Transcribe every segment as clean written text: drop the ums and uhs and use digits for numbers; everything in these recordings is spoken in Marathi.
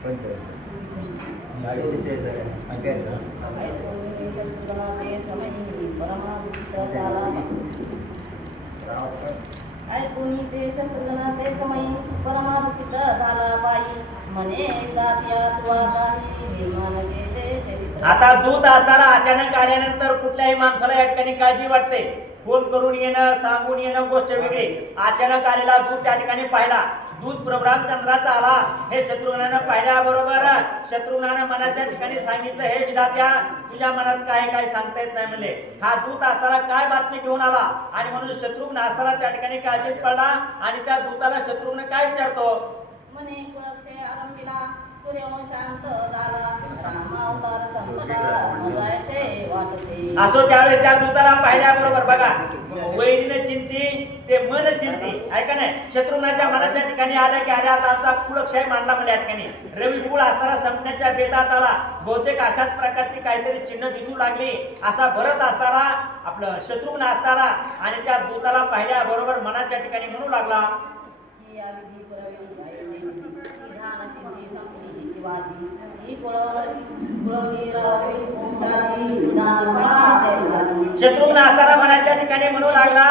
ऐकून ते शत्रुघ्न ते समयी परमादुखित झाला बाई म्हणे जात्या तुवा काही निर्माण केले चरित्र. आता दूत असताना अचानक आल्यानंतर कुठल्याही माणसाला या ठिकाणी काळजी वाटते. फोन करून येणं, सांगून येणं गोष्ट वेगळी. अचानक आलेला दूत त्या ठिकाणी पाहिला. दूत प्रभू रामचंद्राचा आला हे शत्रुघ्नानं पाहिल्याबरोबर शत्रुघ्नानं मनाच्या ठिकाणी सांगितलं, हे विधात्या तुझ्या मनात काय सांगता येत नाही म्हणले. हा दूत असताना काय बातमी घेऊन आला आणि म्हणून शत्रुघ्न असताना त्या ठिकाणी काळजीत पडला आणि त्या दूताला शत्रुघ्न काय विचारतो म्हणे कुळक्षय आरंभिला सूर्यवंशांत झाला रामावतार संपला मजायचे वाटते. असो त्यावेळेस त्या दूताला पाहिल्याबरोबर बघा वैरीने चिंती ते मन चिंती ऐका नाही. शत्रुघ्नाच्या मनाच्या ठिकाणी आलं की अरे आता आमचा कुळक्षय मांडला म्हणजे या ठिकाणी रवी कुळ असताना संपण्याच्या बेतात आला. बहुतेक अशाच प्रकारची काहीतरी चिन्ह दिसू लागली. असा भरत असताना आपलं शत्रुघ्न असताना आणि त्या दूताला पाहिल्याबरोबर मनाच्या ठिकाणी म्हणू लागला शत्रुघ्न असताना मनाच्या ठिकाणी म्हणू लागला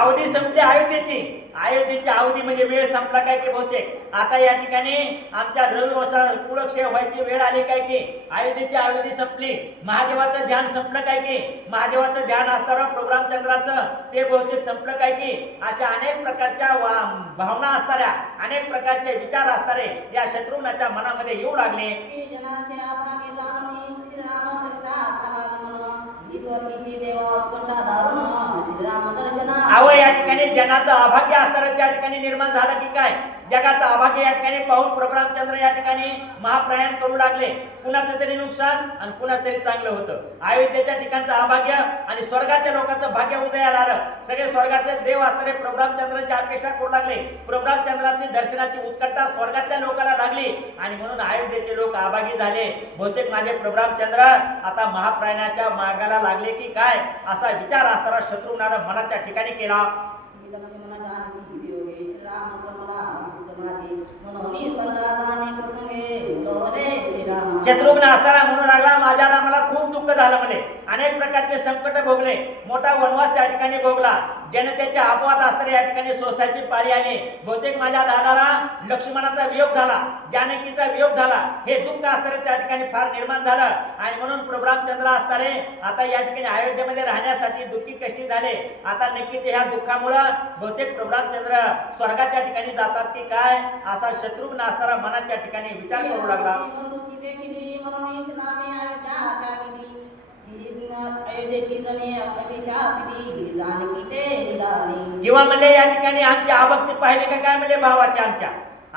अवधी संपली अयोध्येची. अयोध्येची अवधी म्हणजे वेळ संपला काय की बहुतेक आता या ठिकाणी आमच्या रविवंशा कुळक्षय व्हायची वेळ आली काय की अयोध्येची अवधी संपली. महादेवाचं ध्यान संपलं काय की महादेवाचं ध्यान असताना प्रभू रामचंद्राचं ते बहुतेक संपलं काय की अशा अनेक प्रकारच्या भावना असणाऱ्या अनेक प्रकारचे विचार असणारे या शत्रुघ्नाच्या मनामध्ये येऊ लागले. अहो या ठिकाणी जनाचं अभाग्य असणारं त्या ठिकाणी निर्माण झालं की काय जगाचं अभाग्य या ठिकाणी पाहून प्रभू रामचंद्र या ठिकाणी महाप्रयाण करू लागले. कुणाचं तरी नुकसान आणि कुणाचं तरी चांगलं होतं. अयोध्येच्या ठिकाणचं अभाग्य आणि स्वर्गाच्या लोकांचं भाग्य उदयाला आलं. सगळे स्वर्गाचे देव असणारे प्रभू रामचंद्राची अपेक्षा करू लागले. प्रभू रामचंद्राची दर्शनाची उत्कंठा स्वर्गातल्या लोकांना लागली आणि म्हणून अयोध्येचे लोक अभागी झाले. बहुतेक माझे प्रभू रामचंद्र आता महाप्रयाणाच्या मार्गाला लागले की काय असा विचार असताना शत्रुघ्नानं मनाच्या ठिकाणी केला. शत्रुघ्न असताना म्हणू लागला माझ्या रामाला खूप दुःख झालं म्हणे. अनेक प्रकारचे संकट भोगले. मोठा वनवास त्या ठिकाणी भोगला. जनतेचे अपवाद असणारे या ठिकाणी सोसायची पाळी आली. बहुतेक माझ्या दादाला लक्ष्मणाचा वियोग झाला, जानकीचा वियोग झाला. हे दुःख असणारे त्या ठिकाणी फार निर्माण झालं आणि म्हणून प्रभू रामचंद्र असणारे आता या ठिकाणी अयोध्येमध्ये राहण्यासाठी दुःखी कष्टी झाले. आता नक्की ते ह्या दुःखामुळं बहुतेक प्रभू रामचंद्र स्वर्गाच्या ठिकाणी जातात की काय असा शत्रुघ्न असणारा मनाच्या ठिकाणी विचार करू लागला. किंवा म्हणले या ठिकाणी आमची अभक्ती पाहिली का काय म्हणजे भावाचे आमच्या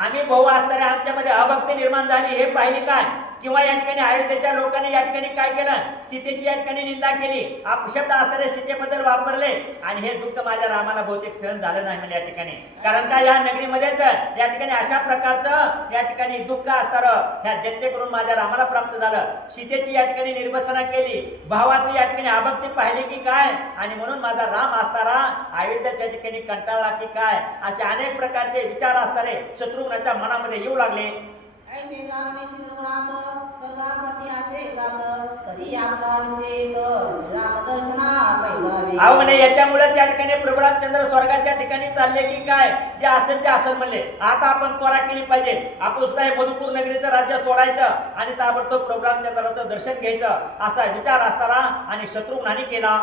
आम्ही भाऊ असणारे आमच्यामध्ये अभक्ती निर्माण झाली हे पाहिली काय. किंवा या ठिकाणी अयोध्येच्या लोकांनी या ठिकाणी काय केलं सीतेची या ठिकाणी निंदा केली. अपशब्द असणारे सीतेबद्दल वापरले आणि हे दुःख माझ्या रामाला बहुतेक सहन झालं नाही म्हणजे या ठिकाणी. कारण का या नगरीमध्येच या ठिकाणी अशा प्रकारचं या ठिकाणी दुःख असणारं ह्या जनतेकडून माझ्या रामाला प्राप्त झालं. सीतेची या ठिकाणी निर्वसना केली, भावाची या ठिकाणी अभक्ती पाहिली की काय आणि म्हणून माझा राम असणारा अयोध्येच्या ठिकाणी कंटाळला की काय असे अनेक प्रकारचे विचार असणारे शत्रुघ्नाच्या मनामध्ये येऊ लागले. याच्यामुळे त्या ठिकाणी प्रभू रामचंद्र स्वर्गाच्या ठिकाणी चालले की काय जे असेल ते असेल म्हणले. आता आपण त्वरा केली पाहिजे. आपण सुद्धा हे मधुपूर नगरीचं राज्य सोडायचं आणि ताबडतोब प्रभू रामचंद्राचं दर्शन घ्यायचं असा विचार असताना आणि शत्रुघ्नाने केला.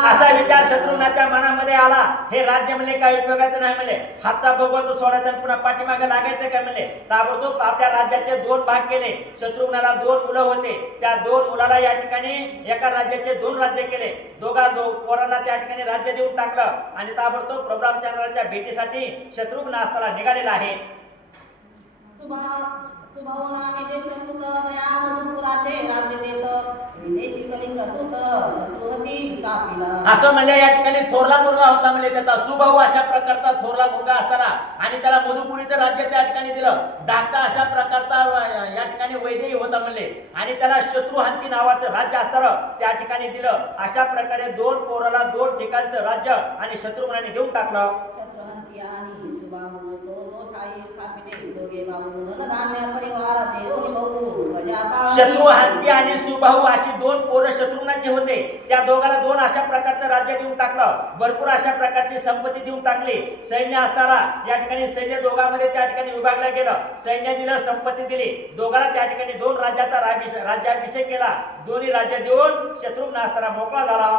असा विचार शत्रुघ्नाच्या मनामध्ये आला. हे राज्य म्हणले काय उपयोगाचं नाही म्हणले. हातचा भोगवतो सोडायचा पुन्हा पाठीमागे लागायचं काय म्हणले. ताबडतोब आपल्या राज्याचे 2 भाग केले. शत्रुघ्नाला 2 मुलं होते. त्या 2 मुलाला या ठिकाणी एका राज्याचे 2 राज्य केले. दोघा पोरांना त्या ठिकाणी राज्य देऊन टाकलं आणि ताबडतोब प्रभू रामचंद्राच्या भेटीसाठी शत्रुघ्न असताना निघालेला आहे. सुभाऊ नामे ज्येष्ठ सुत दया मधुपुराचे राज्य देत विदेशी कलिंग सुत शत्रुहती स्थापिला. असं म्हणले या ठिकाणी थोरला मुलगा होता म्हणजे त्याचा सुभाऊ अशा प्रकारचा थोरला मुलगा असताना आणि त्याला मधुपुरीचं राज्य त्या ठिकाणी दिलं. धाकटा अशा प्रकारचा या ठिकाणी वैदेही होता म्हणले आणि त्याला शत्रुहंती नावाचं राज्य असताना त्या ठिकाणी दिलं. अशा प्रकारे दोन पोराला दोन ठिकाणचं राज्य आणि शत्रुघ्नाने देऊन टाकलं. शत्रुहंती आणि सुभाऊ तो दो ठाई स्थापिले दोघे भाऊ धनधान्य परिवार देऊन बहु प्रजा पाळली. शत्रुहंती आणि सुबाहू अशी दोन पोरं शत्रुघ्नाचे होते. त्या दोघांना दोन अशा प्रकारचं राज्य देऊन टाकलं. भरपूर अशा प्रकारची संपत्ती देऊन टाकली. सैन्य असताना या ठिकाणी सैन्य दोघांमध्ये त्या ठिकाणी विभागलं गेलं. सैन्य दिलं, संपत्ती दिली. दोघांना त्या ठिकाणी दोन राज्याचा राज्याभिषेक केला. दोन्ही राज्य देऊन शत्रुघ्न असताना मोकळा झाला.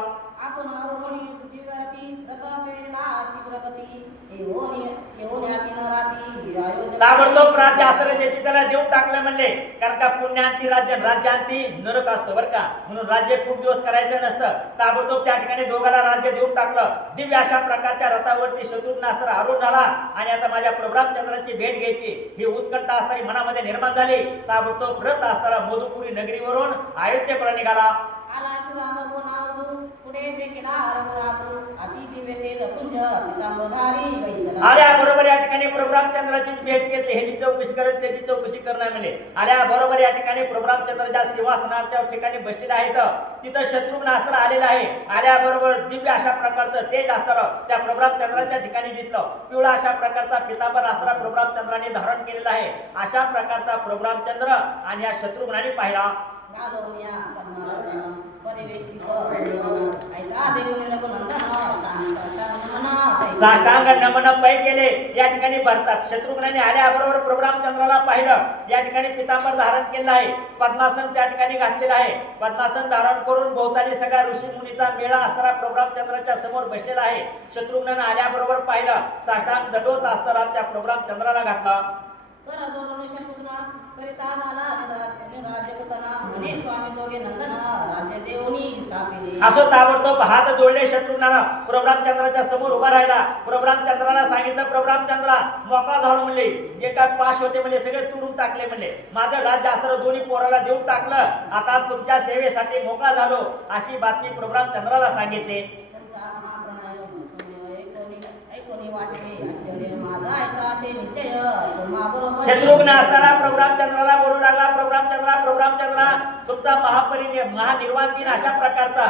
आपण आरोहणी पृथ्वीवरती रथ फेरला शीघ्रगती येऊन याती नराती अयोध्या. ताबडतोब राज्य असताना ज्याची त्याला देऊन टाकलं म्हणले. कारण का पुण्याती राज्यांती नरक असतो बरं का, म्हणून राज्य खूप दिवस करायचं नसतं. ताबडतोब त्या ठिकाणी दोघांना राज्य देऊन टाकलं. दिव्य अशा प्रकारच्या रथावरती शत्रुघ्न असताना आरूढ झाला आणि आता माझ्या प्रभू रामचंद्राची भेट घ्यायची ही उत्कंठा असताना मनामध्ये निर्माण झाली. ताबडतोब रथ असताना मधुपुरी नगरीवरून अयोध्येकडे निघाला. आला श्रीराम गुणावधू पुढे ते केला रघुनाथू अति दिव्य तेज पुंज पितांबरधारी वैसला. आल्या बरोबर या ठिकाणी प्रभू रामचंद्राची भेट घेतली. ह्याची चौकशी करत त्याची चौकशी करणार म्हणले. आल्या बरोबर या ठिकाणी प्रभू रामचंद्राच्या सिंहासनाच्या ठिकाणी बसलेला आहेत. तिथं शत्रुघ्न असताना आलेला आहे. आल्या बरोबर दिव्य अशा प्रकारचं तेज असताना त्या प्रभू रामचंद्राच्या ठिकाणी दिसलं. पिवळा अशा प्रकारचा पितांबर असताना प्रभू रामचंद्राने धारण केलेला आहे. अशा प्रकारचा प्रभू रामचंद्र आणि या शत्रुघ्नाने पाहिला. गालोनिया पद्मावना परिवेशित देवना ऐसा देऊन रघुनंदन साष्टांग नमन पै केले. या ठिकाणी भरतात. शत्रुघ्नाने आल्याबरोबर प्रभू रामचंद्राला पाहिलं. या ठिकाणी पितांबर धारण केलेलं आहे. पद्मासन त्या ठिकाणी घातलेलं आहे. पद्मासन धारण करून भोवताली सगळ्या ऋषी मुनीचा मेळा असताना प्रभू रामचंद्राच्या समोर बसलेला आहे. शत्रुघ्नाने आल्याबरोबर पाहिलं. साष्टांग दंडवत असताना त्या प्रभू रामचंद्राला घातला. कर जोडून शत्रुघ्न करिता झाला राज्यकतना म्हणे स्वामी दोघे नंदन राज्य देऊनी स्थापिले. असो ताबडतोब हात जोडले शत्रुघ्नानं प्रभू रामचंद्राच्या समोर उभा राहिला. प्रभू रामचंद्राला सांगितलं, प्रभू रामचंद्रा मोकळा झालो म्हणले. जे काय पाश होते म्हणजे सगळे तुडून टाकले म्हणले. माझं राज्य असताना दोन्ही पोराला देऊन टाकलं. आता तुमच्या सेवेसाठी मोकळा झालो अशी बातमी प्रभू रामचंद्राला सांगितले. त्यांचा महाप्राणायाम ऐकोनी वाटले आश्चर्य माझा ऐसा असे निश्चय तुम्हाबरोबर. शत्रुघ्न असताना प्रभू रामचंद्राला बोलू लागला, प्रभू रामचंद्रा तुमचा महानिर्वाण दिन अशा प्रकारचा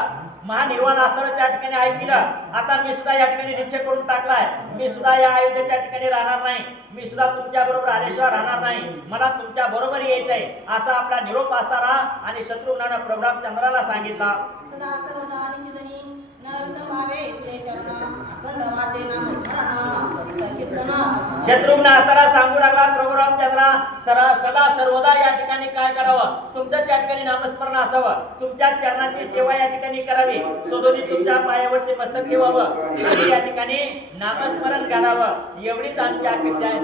महानिर्वाण असताना त्या ठिकाणी ऐकलं. आता मी सुद्धा या ठिकाणी निश्चय करून टाकलाय. मी सुद्धा या अयोध्येच्या ठिकाणी राहणार नाही. मी सुद्धा तुमच्या बरोबर आलेशिवाय राहणार नाही. मला तुमच्या बरोबर यायचंय असा आपला निरोप असताना आणि शत्रुघ्नानं प्रभू रामचंद्राला सांगितला. सदा सर्वदा निशिदनी नरसंभावे तुझे चरण अखंड वाचे नाम स्मरण करिता कीर्तन. शत्रुघ्न असताना सांगू लागला, प्रभू रामचंद्रा सदा सर्वदा या ठिकाणी काय करावं, तुमचं त्या ठिकाणी नामस्मरण असावं. तुमच्या चरणाची सेवा या ठिकाणी करावी. सदोदित तुमच्या पायावरती मस्तक ठेवावं आणि या ठिकाणी नामस्मरण करावं एवढीच आमची अपेक्षा आहे.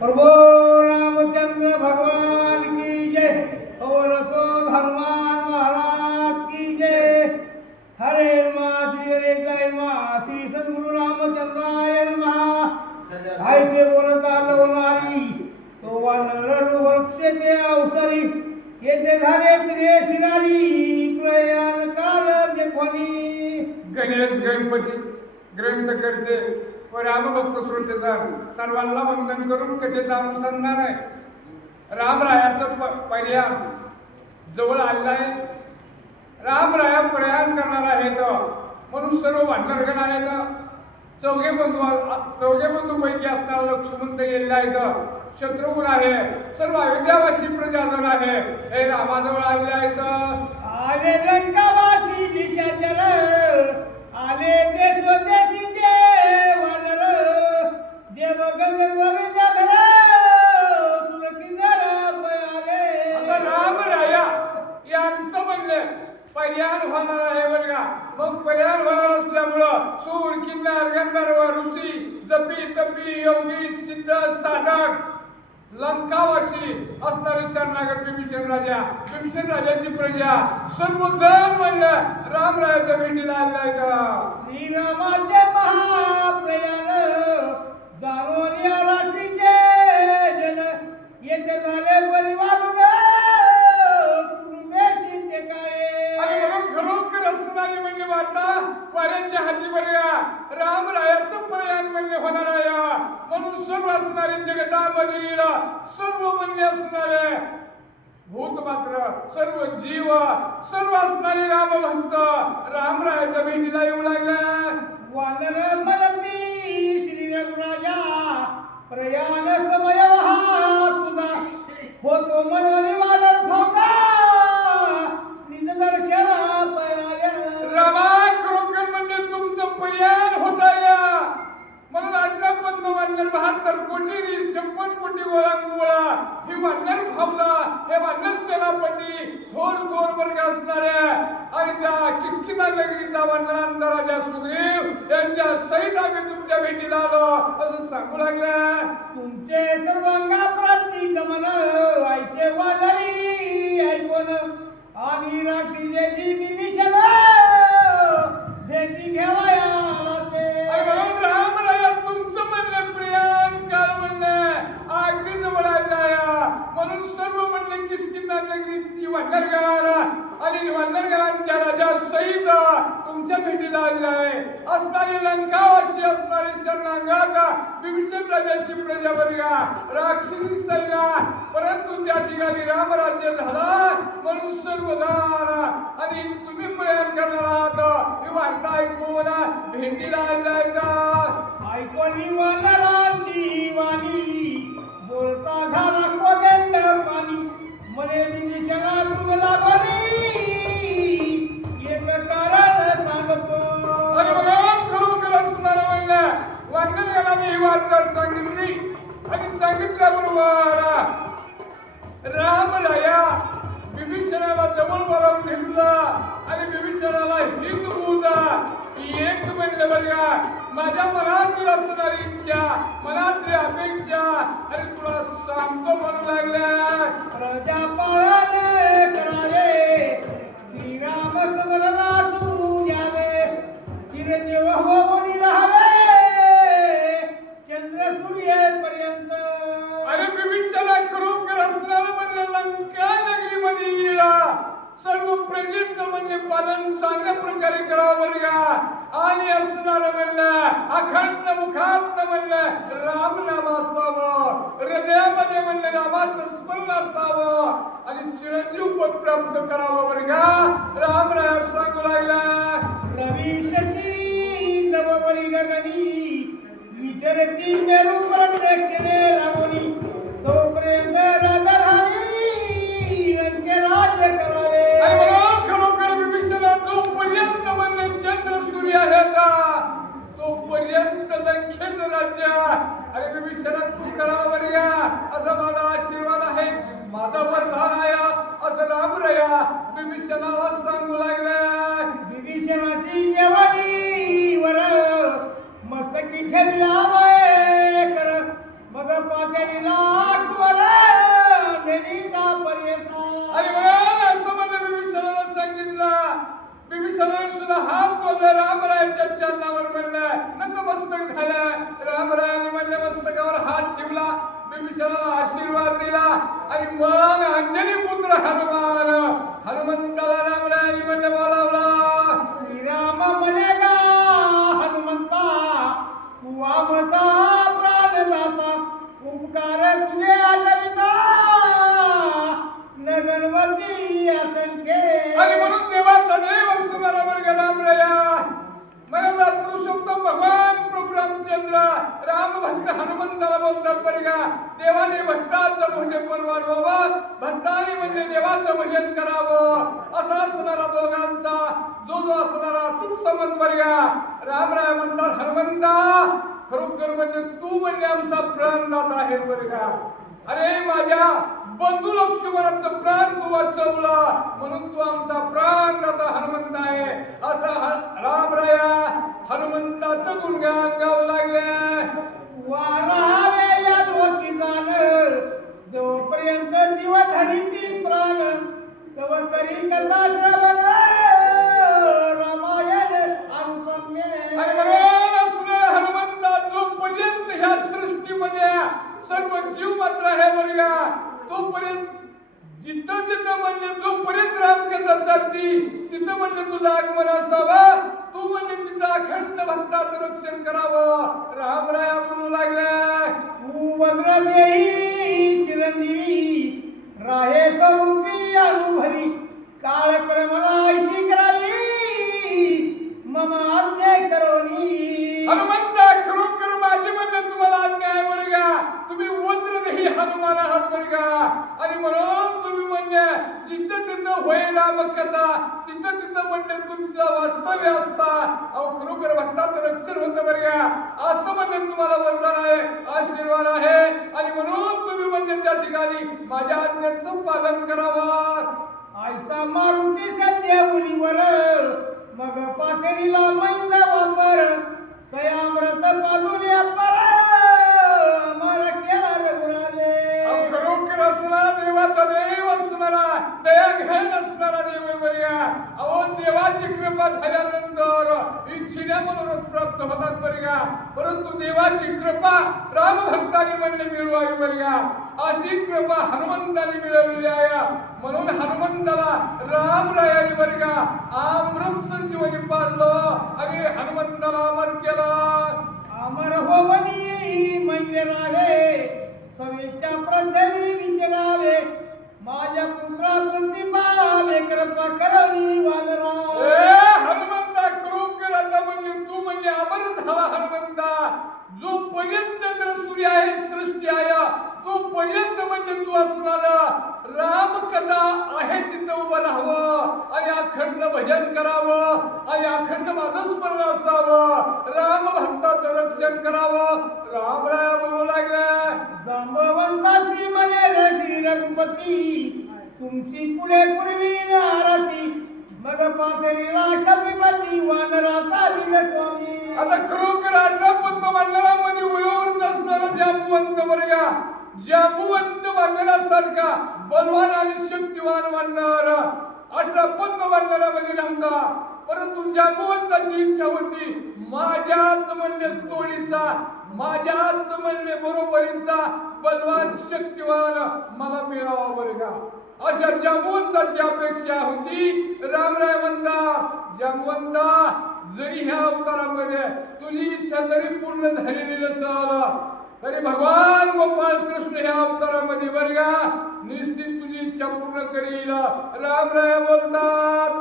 प्रभु रामचंद्र भगवान की जय और हनुमान महाराज की जय. हरे नमः श्री हरे जय नमः श्री सद्गुरु रामचंद्राय नमः. ऐसे बोलता लवणारी तो वानर वृक्ष ते अवसरी येथे झाले प्रिय शिरारी प्रयाण काल देखोनी. गणेश गणपती ग्रंथ करते व रामभक्त श्रोतेचा सर्वांना वंदन करून कथेचा अनुसंधान आहे. रामरायाचं पर्याय जवळ आलेला आहे. रामराया प्रयाण करणार आहेत म्हणून सर्व वानरगण आहेत. चौघे बंधू पैकी असणारा लक्ष्मण गेलेला आहेत. शत्रुघ्न आहे. सर्व अयोध्यावासी प्रजाजन आहे. हे रामाजवळ आलेले आहेत. आले लंकावासी निशाचर आले देशोदेशीचे वानर देव गंधर्व विद्याधर सुरकिन्नर पयाले. आता रामराया यांचं म्हणणे पर्याय होणार आहे बरं का. मग गंधर्व ऋषी जपी तपी योगी सिद्ध साधक लंकावासी असणारे शरणागत बिभीषण राजाची प्रजा सर्वजण म्हणलं रामरायाच्या भेटीला आलाय का. श्रीरामाचे महाप्रयाण जाणून या रात्रीचे जन येथे झाले परिवारून कुटुंबाची ते काळे. आणि म्हणून खरोखर असणारी म्हणजे वाटा वाऱ्याच्या हाती बघा रामरायाचं प्रयाण म्हणणे होणार आहे. म्हणून सर्व असणारे जगतामधील सर्व म्हणणे असणारे भूत मात्र सर्व जीव सर्व असणारे रामभक्त रामरायाच्या भेटीला येऊ लागले. वानर म्हणती श्री रघुराजा प्रयाण समय हा तुझा होतो मनोनी वानर भोगा निज दर्शन पयाल्या. रामा खरोखर म्हणजे तुमचं प्रयाण होता या म्हणून 18 पद्म वानर 72 कोटी 56 कोटी गोळा ही वानर भावला हे वानर सेनापती थोर वर्ग असणाऱ्या आणि त्या किसकिना नगरीचा वानरांचा राजा सुग्रीव यांच्या सहित आम्ही तुमच्या भेटीला आलो असं सांगू लागले. तुमचे सर्वांगा प्राप्ती गमन ऐसे वानरी ऐकून आणि राक्षीची विभीषण भेटी घ्यावया आलासे. आणि म्हणून रामराया तुमचं म्हणलं प्रियान काल म्हणलं अगदी जवळ आला म्हणून सर्व म्हणलं किसकिना नगरीची वानरगार आणि वानरगारांच्या राजा सहित तुमच्या भेटीला आलेला आहे. असणारी लंकावासी असणारी शरणागत विभीषण राजाची प्रजा वर्गा राक्षसी सैन्य परंतु त्या ठिकाणी रामराज्य झाला म्हणून सर्वजण आणि तुम्ही प्रयाण करणार आहात ही वार्ता ऐकून भेटीला आलेला ऐकोनी वानरांची वाणी बोलता झाला कोदंड पाणी मने विभीषणा तुला बरी एक कारण सांगतो. आणि म्हणून खरोखर असणार म्हणलं वानरगणाने ही वार्ता सांगितली आणि सांगितल्याबरोबर रामराया विभीषणाला जवळ बोलावून घेतला आणि विभीषणाला हित बुजा एक म्हणलं बघा माझ्या मनातील असणारी इच्छा मनातली अपेक्षा आणि तुला सांगतो म्हणू लागल्या. प्रजा पाळणे करावे श्रीराम समरला सूर्यावे चिरंजीव होऊन राहावे चंद्र सूर्येपर्यंत. अरे विभीषणा खरोखर असणार म्हणलं लंका नगरीमध्ये येला सर्व प्रजेचं म्हणले पालन चांगल्या प्रकारे करावं बरं आणि असणार म्हणलं अखंड मुखात म्हणलं राम नाम असावं हृदयामध्ये म्हणलं रामाचं स्मरण असावं आणि चिरंजीव पद प्राप्त करावं बरं रामराय सांगू लागला. रवी शशी नववरी गगनी विचरती मेरू प्रत्यक्षने रावणी तोपर्यंत राजधानी लंके राज्य करावे. आणि म्हणून खरोखर विभीषणा जोपर्यंत म्हणले चंद्र सूर्य आहेत तोपर्यंत लंकेचं राज्य आणि विभीषणा तू करावं बरं असा माझा आशीर्वाद आहे माझा वरदान आहे असं रामराया विभीषणाला सांगू लागले. विभीषणाची देवानी वर मस्तकी छेदलावे कर मग पाचनीला वर नेनीचा पर्यंत. आणि म्हणून असं म्हणलं विभीषणाला सांगितलं विभीषणाने सुद्धा हात बोलला रामरायाच्या चरणावर म्हणलं नतमस्तक झालं रामरायाने म्हणल्या मस्तकावर हात ठेवला विभीषणाला आशीर्वाद दिला आणि मग अंजनी पुत्र हनुमंताला रामरायाने म्हणलं बोलावला. श्रीराम म्हणेगा हनुमंता तू आमचा प्राणदाता उपकार तुझे आठविता नगरवती असंख्य. आणि म्हणून देवाचा देव असणारा वर्ग रामराया मला पुरुषोत्तम भगवान प्रभू रामचंद्र रामभक्त हनुमंताला बोलतात बरं देवाने भक्ताचं भजन वाढवावं भक्ताने म्हणजे देवाचं भजन करावं असा असणारा दोघांचा जो असणारा अतूट संबंध बरं रामराय म्हणतात हनुमंता खरोखर म्हणजे तू म्हणजे आमचा प्राणदाता आहे बरं का. अरे माझ्या बंधू लक्ष्मणाचं प्राण तू वाचवला म्हणून तू आमचा प्राणदाता हनुमंत आहे. असा रामराया हनुमंताचं गुणगान गाऊ लागले. वारावे या लोकीजान जोपर्यंत जीव धरिती प्राण तरी कथा श्रवण रामायण अनुपम्य. आणि म्हणून असणारा हनुमंता जोपर्यंत ह्या सृष्टीमध्ये सर्व जीव मात्र आहे बरं का, तोपर्यंत जिथं जिथं म्हणजे जोपर्यंत रामकथा चालती तिथं म्हणजे तुझं आगमन असावं. तू म्हणजे तिथं अखंड भक्ताचं रक्षण करावं. रामराया बोलू लागले. तू वज्र देई चिरंजीवी राहे स्वरूपी अनुभवी काळक्रमणाशी करावी मम आज्ञा करोनी. हनुमंता खरोखर माझे म्हणणे तुम्हाला आज्ञा आहे बरं का. तुम्ही वज्रदेही हनुमान आहात बरं का. आणि म्हणून तुम्ही म्हणजे जिथं तिथं होय रामकथा तिथं तिथं म्हणजे तुमचं वास्तव्य असता. अहो खरोखर भक्ताचं रक्षण होतं बरं का. असं म्हणजे तुम्हाला वरदान आहे, आशीर्वाद आहे. आणि म्हणून तुम्ही म्हणजे त्या ठिकाणी माझ्या आज्ञेचं पालन करावं. आयसा मारुती सध्या मुलीवर मग पाथरीला मैंद वापर कयामृत पादुली अपर अमर केला रघुराले. खरोखर असणारा देवाचा देव असणारा दया घेण असणारा देव आहे बरं का. अहो देवाची कृपा झाल्यानंतर इच्छिण्या मनोरथ प्राप्त होतात बरं का. परंतु देवाची कृपा रामभक्तांनी म्हणजे मिळू आहे बरं का. अशी कृपा हनुमंताने मिळवलेली आहे. म्हणून हनुमंताला रामरायाने बरं का अमृत संजीवनी पाजलं आणि हनुमंताला अमर केला. अमर होवनी म्हणजे रावे सवेच्या पृथ्वी विचारावे माझ्या पुत्रा प्रतिपावे कृपा करवी वानरा. हनुमंता खरोखर आता म्हणजे तू म्हणजे अमर झाला हनुमंता. जो पर्यंत चंद्र सूर्य आहे सृष्टी आहे तो पर्यंत म्हणजे तू असणारा रामकथा आहे तिथं उभं राहावं आणि अखंड भजन करावं आणि अखंड माझं स्मरण असावं. राम भक्ताचं रक्षण करावं. रामराया बोलू लागले. जांबवंता श्री मने श्री रघुपती तुमची पुढे पूर्वी आरती मग पाथरीला कपिपती वानराचा लिंग स्वामी. आता खरोखर 18 पद्म वानरामध्ये वयोवृद्ध असणारा जांबुवंत बरं का. जांबुवंत वानरासारखा बलवान आणि शक्तिवान वानर 18 पद्म वानरामध्ये नव्हता. परंतु जांबुवंताची इच्छा होती माझ्याच म्हणणे तोडीचा माझ्याच म्हणणे बरोबरीचा बलवान शक्तिवान मला मिळावा बरं का. अशा जांबुवंताची अपेक्षा होती. रामराय म्हणतात जांबुवंता जरी ह्या अवतारामध्ये तुझी इच्छा जरी पूर्ण झालेली नसेल तरी भगवान गोपाळ कृष्ण ह्या अवतारामध्ये बरं का निश्चित तुझी इच्छा पूर्ण करील. रामराय बोलतात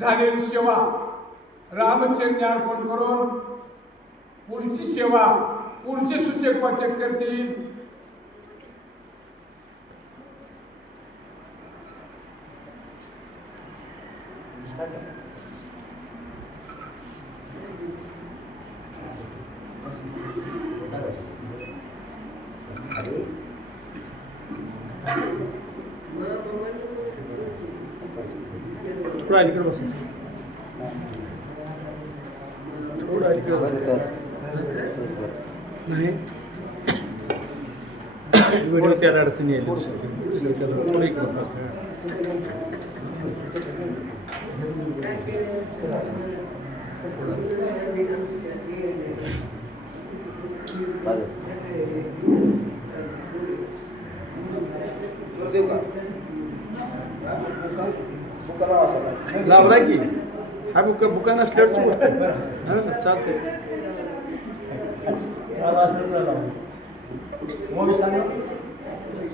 झालेली सेवा रामचंद्र अर्पण करून पुढची सेवा पुढचे सूचक वाचक करतील. थोडा अलीकडे बस. थोडा अलीकडे नाही व्हिडिओ त्याला अडचणी येईल. थोडं इकडं लावला की हा बुका नसल्यावर चालते.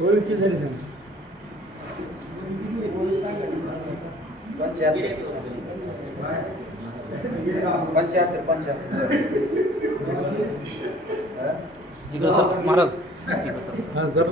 ओळखी झाली 75 महाराज जरा